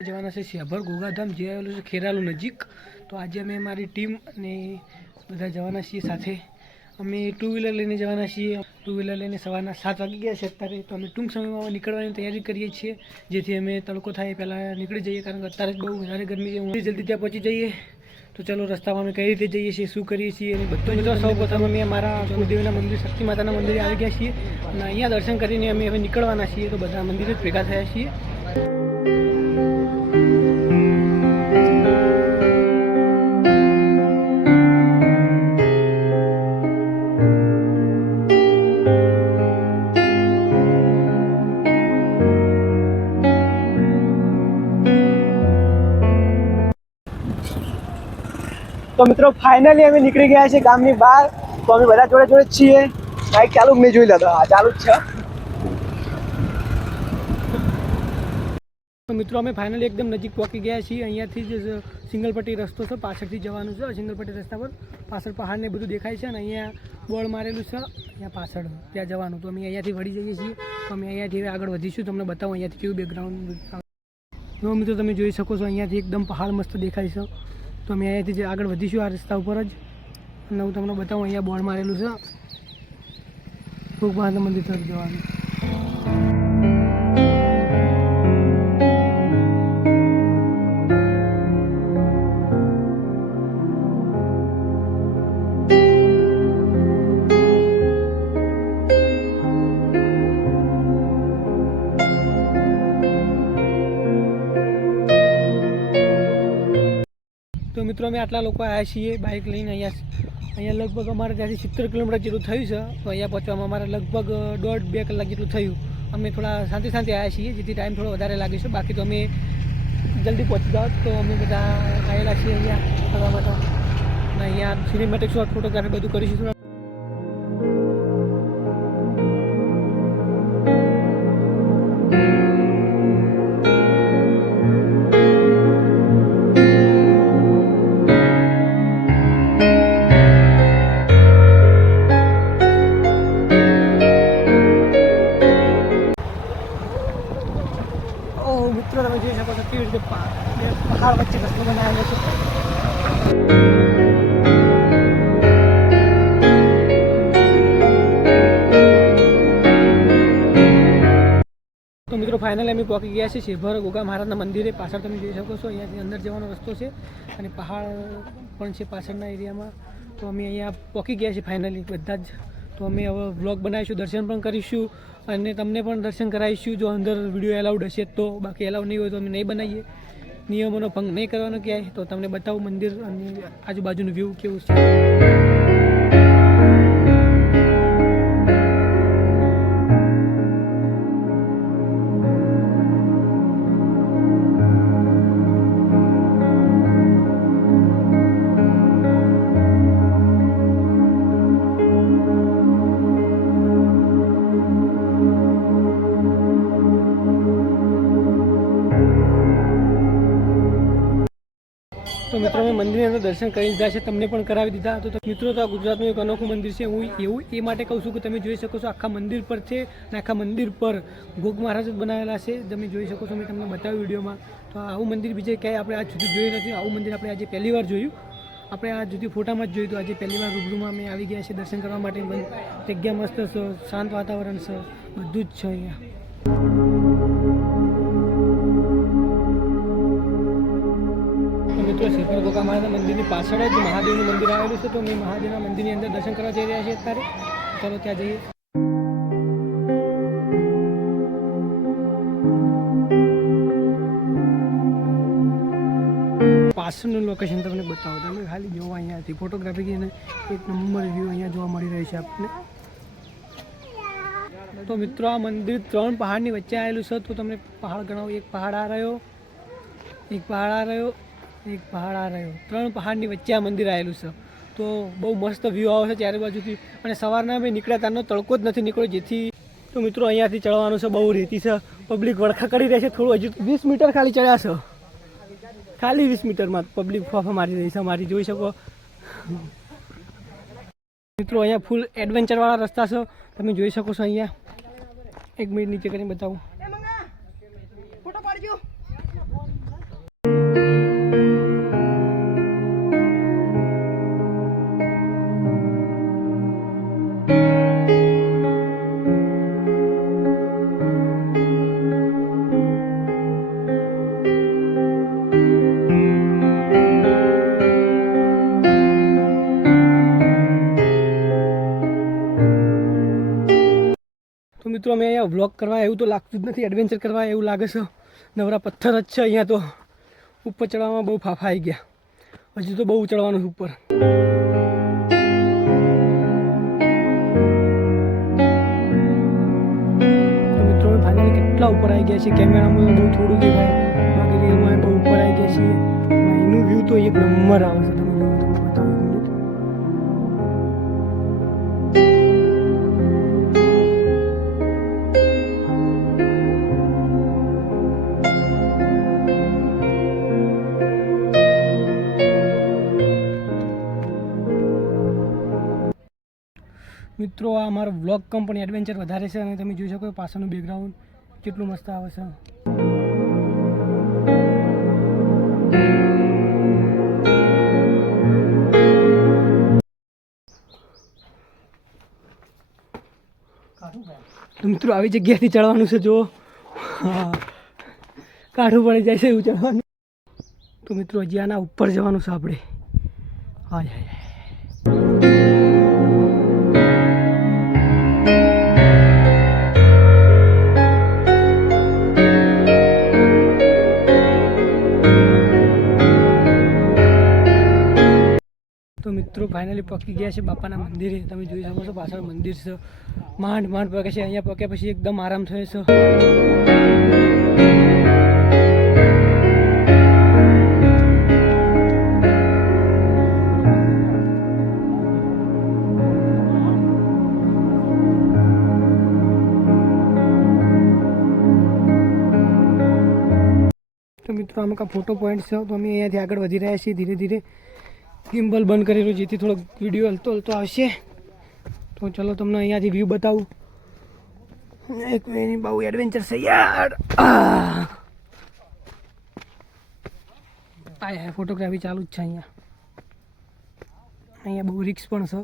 જવાના છે શિયાભર ગોગાધામ, જે આવેલું છે ખેરાલુ નજીક. તો આજે અમે મારી ટીમ અને બધા જવાના છીએ સાથે. અમે ટુ વ્હીલર લઈને જવાના છીએ. ટુ વ્હીલર લઈને સવારના સાત વાગી ગયા છે અત્યારે. તો અમે ટૂંક સમયમાં નીકળવાની તૈયારી કરીએ છીએ. જેથી અમે તડકો થાય પહેલાં નીકળી જઈએ, કારણ કે અત્યારે બહુ વધારે ગરમી છે. હું જલ્દી ત્યાં પહોંચી જઈએ. તો ચલો, રસ્તામાં અમે કઈ રીતે જઈએ છીએ, શું કરીએ છીએ અને બધો મિત્રો સૌ પ્રથમ અમે મારા કુલદેવીના મંદિર, શક્તિ માતાના મંદિરે આવી ગયા છીએ. અને અહીંયા દર્શન કરીને અમે હવે નીકળવાના છીએ. તો બધા મંદિરે જ ભેગા થયા છીએ. તો મિત્રો ફાઇનલી અમે નીકળી ગયા છે ગામની બહાર. તો અમે બધા જોડે જોડે જ છીએ. બાઇક ચાલુ જ નહીં જોઈ લેતો હા, ચાલુ જ છે. મિત્રો, અમે ફાઇનલી એકદમ નજીક પહોંચી ગયા છીએ. અહીંયાથી જ સિંગલ પટ્ટી રસ્તો છે, પાછળથી જવાનું છે. સિંગલ પટ્ટી રસ્તા પર પાછળ પહાડને બધું દેખાય છે અને અહીંયા બોર્ડ મારેલું છે. અહીંયા પાછળ, ત્યાં જવાનું. તો અમે અહીંયાથી વળી જઈએ છીએ. તો અમે અહીંયાથી આગળ વધીશું. તમને બતાવું અહીંયાથી કેવું બેકગ્રાઉન્ડ જો મિત્રો, તમે જોઈ શકો છો, અહીંયાથી એકદમ પહાડ મસ્ત દેખાય છે. તો અમે અહીંયાથી જે આગળ વધીશું આ રસ્તા ઉપર જ. અને હું તમને બતાવું, અહીંયા બોર્ડ મારેલું છે. ભગવાન મંદિર તરફ જવાનું. મિત્રો, અમે આટલા લોકો આવ્યા છીએ બાઇક લઈને. અહીંયા અહીંયા લગભગ અમારે ત્યાંથી સિત્તેર કિલોમીટર જેટલું થયું છે. તો અહીંયા પહોંચવામાં અમારે લગભગ દોઢ બે કલાક જેટલું થયું. અમે થોડા શાંતિ શાંતિ આવ્યા છીએ, જેથી ટાઈમ થોડો વધારે લાગે છે. બાકી તો અમે જલ્દી પહોંચી જાઓ. તો અમે બધા આવેલા છીએ અહીંયા ફરવા માટે. અહીંયા સિનેમેટિક શોટ ફોટોગ્રાફી બધું કરીશું ફાઇનલી અમે પહોંચી ગયા છીએ શેભર ગોગા મહારાજના મંદિરે. પાછળ તમે જોઈ શકો છો, અહીંયાથી અંદર જવાનો રસ્તો છે અને પહાડ પણ છે પાછળના એરિયામાં. તો અમે અહીંયા પહોંચી ગયા છીએ ફાઇનલી બધા જ. તો અમે હવે વ્લોગ બનાવીશું, દર્શન પણ કરીશું અને તમને પણ દર્શન કરાવીશું. જો અંદર વીડિયો એલાઉડ હશે તો, બાકી એલાઉડ નહીં હોય તો અમે નહીં બનાવીએ. નિયમોનો ભંગ નહીં કરવાનો ક્યાંય. તો તમને બતાવું મંદિર અને આજુબાજુનું વ્યૂ કેવું છે. મિત્રો, અમે મંદિરની અંદર દર્શન કરી લીધા છે તમને પણ કરાવી દીધા. તો મિત્રો, તો આ ગુજરાતનું એક અનોખું મંદિર છે. હું એવું એ માટે કહું છું કે તમે જોઈ શકો છો આખા મંદિર પર છે અને આખા મંદિર પર ગોગ મહારાજ બનાવેલા છે. તમે જોઈ શકો છો, મેં તમને બતાવ્યું વિડીયોમાં. તો આવું મંદિર બીજે ક્યાંય આપણે આજ સુધી જોયું નથી. આવું મંદિર આપણે આજે પહેલી વાર જોયું. આપણે આ જુદી ફોટામાં જ જોયું તો આજે પહેલી વાર રૂબરૂમાં અમે આવી ગયા છે દર્શન કરવા માટે. જગ્યા મસ્ત છે શાંત વાતાવરણ છે બધું જ છે અહીંયા. મિત્રો શ્રીફળ ગોકા મહારાજના મંદિરની પાછળ જ મહાદેવનું મંદિર આવેલું છે. તો અમે મહાદેવના મંદિરની અંદર દર્શન કરવા જઈ રહ્યા છીએ અત્યારે. ચાલો ત્યાં જઈએ. પાછળનું લોકેશન તમને બતાવો. તમે ખાલી જોવા અહીંયાથી. ફોટોગ્રાફી અને એક નંબર વ્યૂ અહીંયા જોવા મળી રહે છે આપણને તો મિત્રો, આ મંદિર ત્રણ પહાડની વચ્ચે આવેલું છે. તો તમને પહાડ ગણાવો. એક પહાડ આ રહ્યો, એક પહાડ આ રહ્યો. એક પહાડ આ રહ્યો. ત્રણ પહાડની વચ્ચે આ મંદિર આવેલું છે. તો બહુ મસ્ત વ્યૂ આવે છે ચારે બાજુથી. અને સવારના અમે નીકળ્યા ત્યાંનો તડકો જ નથી નીકળ્યો, જેથી તો મિત્રો અહીંયાથી ચડવાનું છે, બહુ રેતી છે. પબ્લિક વળખા કરી રહી છે, થોડું હજુ વીસ મીટર ખાલી ચડ્યા છે. ખાલી વીસ મીટરમાં પબ્લિક ફાફા મારી રહી છે, મારી જોઈ શકો. મિત્રો, અહીંયા ફૂલ એડવેન્ચરવાળા રસ્તા છે. તમે જોઈ શકો છો અહીંયા. એક મિનિટ નીચે કરીને બતાવું. મિત્રો અમે અહીંયા વ્લોગ કરવા એવું તો લાગતું જ નથી એડવેન્ચર કરવા એવું લાગે છે. નવરા પથ્થર જ છે અહીંયા તો. ઉપર ચડવામાં બહુ ફાફા આવી ગયા. હજુ તો બહુ ચડવાનું છે ઉપર. મિત્રો ફાઇનલી કેટલા ઉપર આવી ગયા છે? કેમેરામાં બહુ થોડું દેખાય. બહુ ઉપર આવી ગયા છીએ. એનું વ્યૂ તો એક નંબર આવે છે. મિત્રો, આ મારો વ્લોગ કમ પણ એડવેન્ચર વધારે છે અને તમે જોઈ શકો પાછળનું બેકગ્રાઉન્ડ કેટલું મસ્ત આવે છે. તો મિત્રો, આવી જગ્યાએથી ચડવાનું છે જો હા કાઢું પડી જાય છે એવું ચડવાનું. તો મિત્રો, હજી આના ઉપર જવાનું છે આપણે. હા હાય. મિત્રો ફાઇનલી પકી ગયા છે બાપાના મંદિરે. તમે જોઈ શકો છો પાછળ મંદિર છે. માંડ માંડ પકે છે. અહીંયા પક્યા પછી એકદમ આરામ થયો છે. તો મિત્રો અમુક ફોટો પોઈન્ટ છે. તો અમે અહીંયાથી આગળ વધી રહ્યા છીએ ધીરે ધીરે. ગિમ્બલ બંધ કરેલું, જેથી થોડોક વીડિયો હલતો હલતો આવશે. તો ચલો તમને અહીંયાથી વ્યૂ બતાવું. એક એની બહુ એડવેન્ચર છે યાર. આ ફોટોગ્રાફી ચાલુ જ છે અહીંયા. અહીંયા બહુ રિક્સ પણ છે.